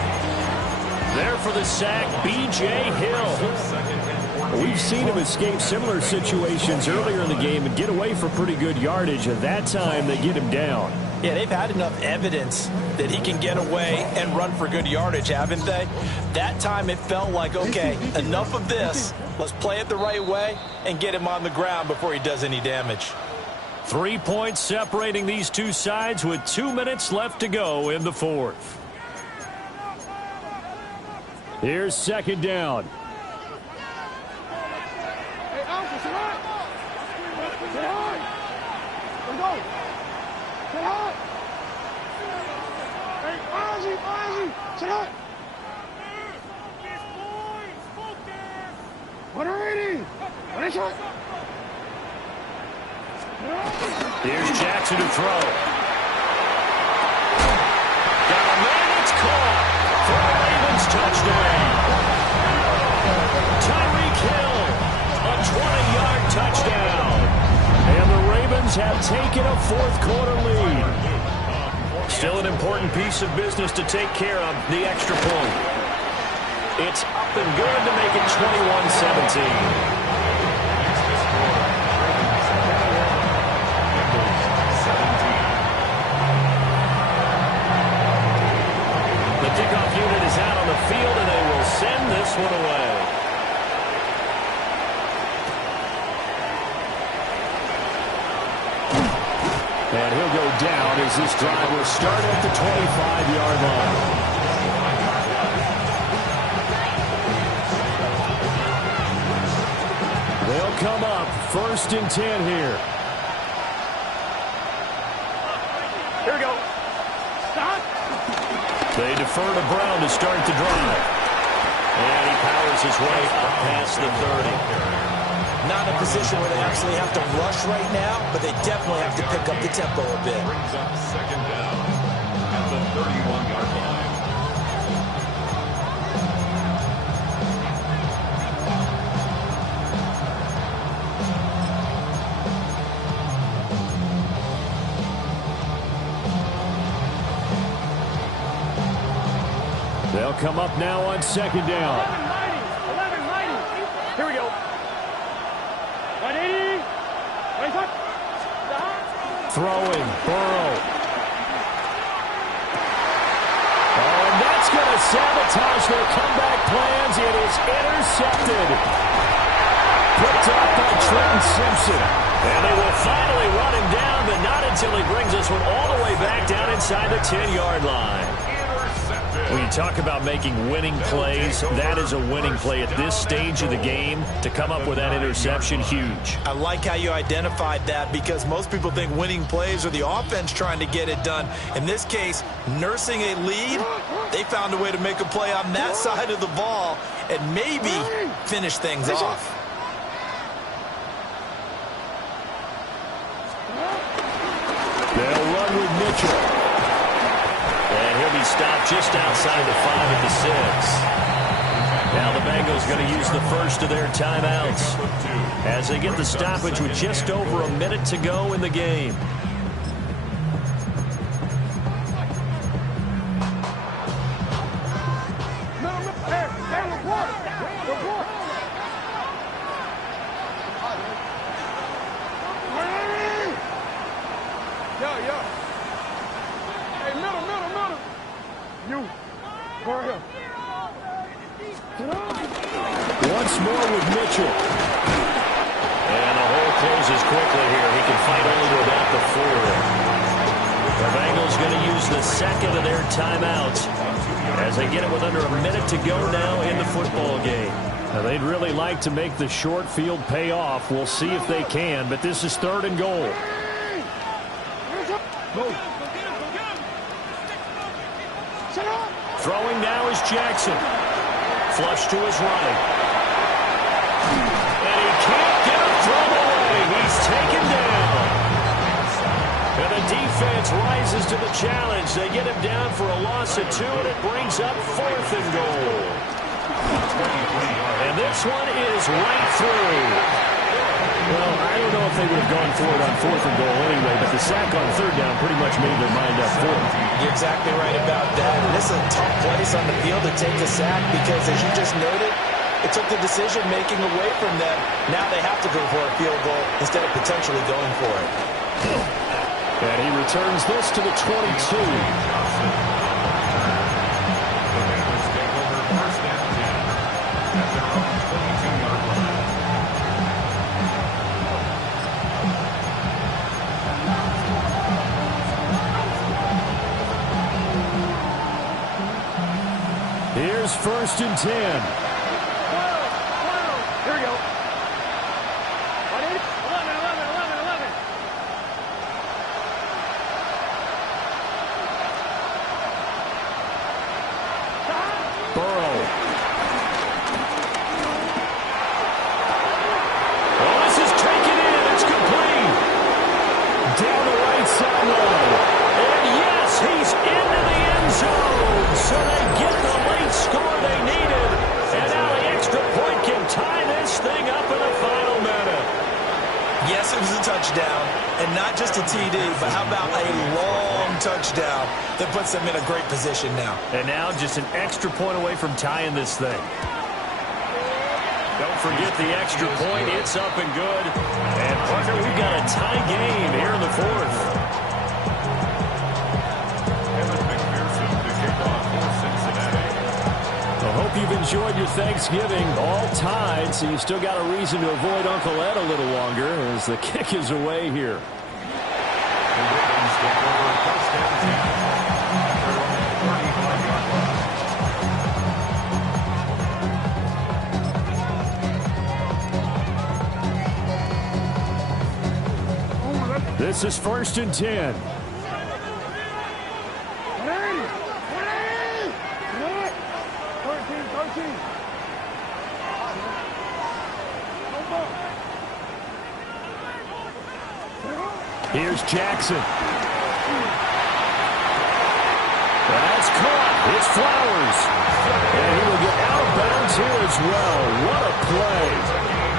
There for the sack, B.J. Hill. We've seen him escape similar situations earlier in the game and get away for pretty good yardage. At that time, they get him down. Yeah, they've had enough evidence that he can get away and run for good yardage, haven't they? That time it felt like, okay, enough of this. Let's play it the right way and get him on the ground before he does any damage. 3 points separating these two sides with 2 minutes left to go in the fourth. Here's 2nd down. Hey, Alpha, sit high. Sit high. Let's go. Sit high. Hey, Ozzy, sit high. 180. What is it? Here's Jackson to throw. Got a man, it's caught for a Ravens touchdown. Tyreek Hill, a 20-yard touchdown. And the Ravens have taken a fourth quarter lead. Still an important piece of business to take care of, the extra point. It's up and good to make it 21-17. Kickoff unit is out on the field, and they will send this one away. And he'll go down as this drive will start at the 25-yard line. They'll come up 1st and 10 here. Here we go. Stop. They defer to Brown to start the drive. And he powers his way up past the 30. Not in a position where they absolutely have to rush right now, but they definitely have to pick up the tempo a bit. Brings up 2nd down at the 31-yard line. They'll come up now on second down. 11-90. Here we go. 180. Throwing, Burrow. Oh, and that's going to sabotage their comeback plans. It is intercepted. Picked up by Trenton Simpson. And they will finally run him down, but not until he brings this one all the way back down inside the 10-yard line. When you talk about making winning plays, that is a winning play at this stage of the game. To come up with that interception, huge. I like how you identified that because most people think winning plays are the offense trying to get it done. In this case, nursing a lead, they found a way to make a play on that side of the ball and maybe finish things off. They'll run with Mitchell. And he'll be stopped just outside the 5 at the 6. Now the Bengals going to use the first of their timeouts as they get the stoppage with just over a minute to go in the game. Once more with Mitchell. And the hole closes quickly here. He can fight only to about the 4. The Bengals going to use the second of their timeouts as they get it with under a minute to go now in the football game. Now they'd really like to make the short field pay off. We'll see if they can, but this is 3rd and goal. Throwing now is Jackson. Flush to his right. And he can't get a throw away. He's taken down. And the defense rises to the challenge. They get him down for a loss of 2, and it brings up 4th and goal. And this one is right through. Well, I don't know if they would have gone for it on 4th and goal anyway, but the sack on 3rd down pretty much made their mind up for it. You're exactly right about that. And this is a tough place on the field to take a sack because, as you just noted, it took the decision-making away from them. Now they have to go for a field goal instead of potentially going for it. And he returns this to the 22. Here's 1st and 10. Here we go. 11. Burrow. Oh, this is taken in. It's complete. Down the right sideline. And yes, he's into the end zone. So they get the late score they needed. And now the extra point can tie this thing up in the final minute. Yes, it was a touchdown, and not just a TD, but how about a long touchdown that puts them in a great position now. And now just an extra point away from tying this thing. Don't forget the extra point. It's up and good. And, partner, we've got a tie game here in the 4th. I hope you've enjoyed your Thanksgiving. All tied, so you still got a reason to avoid Uncle Ed a little longer as the kick is away here. This is 1st and 10. Here's Jackson. That's caught. It's Flowers. And he will get out of bounds here as well. What a play.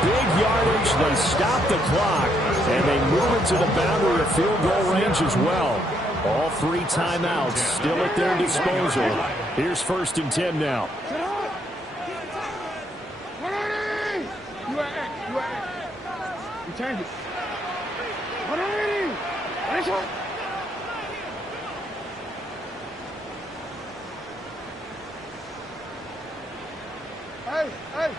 Big yardage. They stop the clock. And they move it to the boundary of field goal range as well. All 3 timeouts still at their disposal. Here's 1st and 10 now. You change it. 180. Nice one. Hey.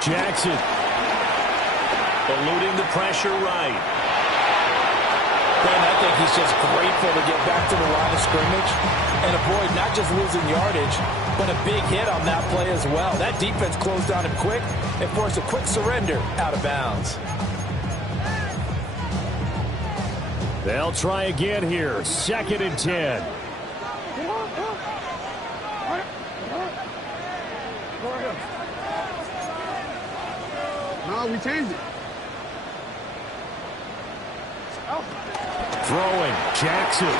Jackson. Eluding the pressure right. Ben, I think he's just grateful to get back to the line of scrimmage and avoid not just losing yardage, but a big hit on that play as well. That defense closed on him quick and forced a quick surrender out of bounds. They'll try again here. 2nd and 10. No, we changed it. Throwing, Jackson.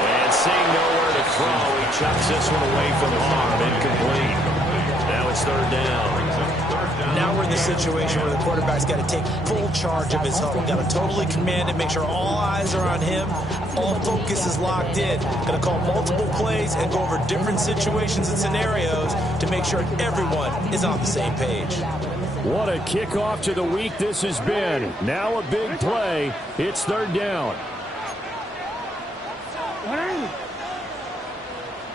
And seeing nowhere to throw, he chucks this one away from harm. Incomplete. Now it's 3rd down. Now we're in the situation where the quarterback's got to take full charge of his huddle. Got to totally command it, make sure all eyes are on him. All focus is locked in. Got to call multiple plays and go over different situations and scenarios to make sure everyone is on the same page. What a kickoff to the week this has been. Now a big play. It's 3rd down. 180.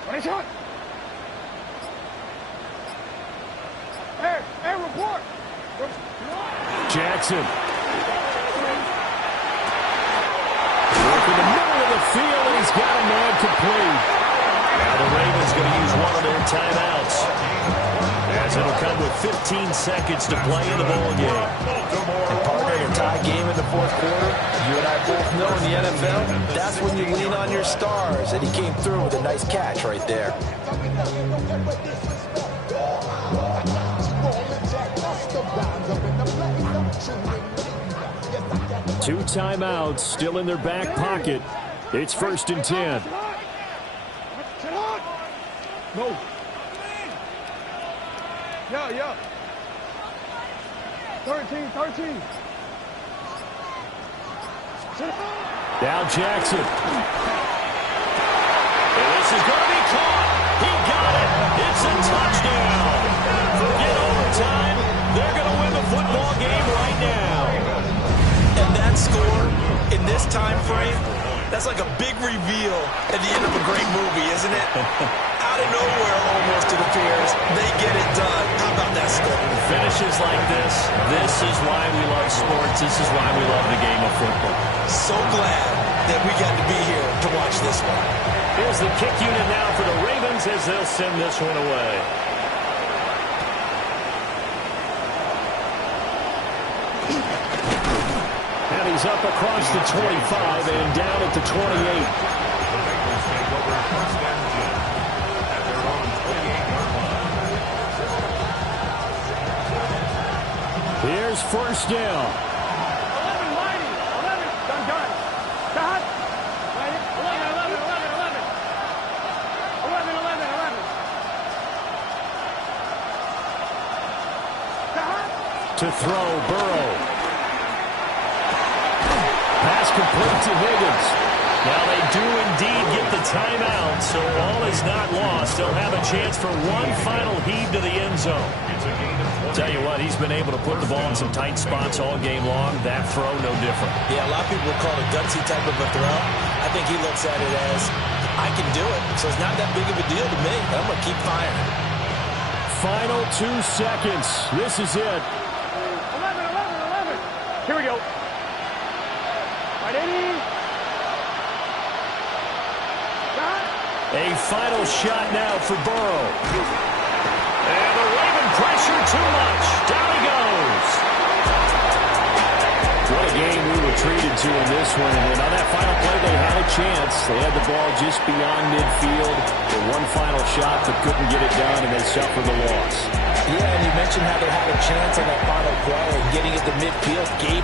What is it? Hey, report. Jackson. Working the middle of the field, and he's got a man complete. Now the Ravens going to use one of their timeouts, as it'll come with 15 seconds to play in the ball game. And partner, a tie game in the 4th quarter. You and I both know in the NFL, that's when you lean on your stars. And he came through with a nice catch right there. 2 timeouts still in their back pocket. It's 1st and 10. No. Yeah. 13. Now Jackson. And this is going to be caught. He got it. It's a touchdown. Forget overtime. They're going to win the football game right now. And that score in this time frame, that's like a big reveal at the end of a great movie, isn't it? Out of nowhere, almost, it appears. They get it done. How about that score? Finishes like this is why we love sports. This is why we love the game of football. So glad that we got to be here to watch this one. Here's the kick unit now for the Ravens as they'll send this one away. And he's up across the 25 and down at the 28. Here's 1st down. 11, done. Cut. 11. To throw, Burrow. Pass complete to Higgins. Now they do indeed get the timeout, so all is not lost. They'll have a chance for one final heave to the end zone. Tell you what, he's been able to put the ball in some tight spots all game long. That throw, no different. Yeah, a lot of people would call it a gutsy type of a throw. I think he looks at it as, I can do it, so it's not that big of a deal to me. I'm going to keep firing. Final 2 seconds. This is it. 11. Here we go. Right, Eddie. A final shot now for Burrow. And the Raven pressure too much. Down he goes. What a game we were treated to in this one. And on that final play, they had a chance. They had the ball just beyond midfield. The one final shot, but couldn't get it done, and they suffered the loss. Yeah, and you mentioned how they had a chance on that final play, and getting it to midfield gave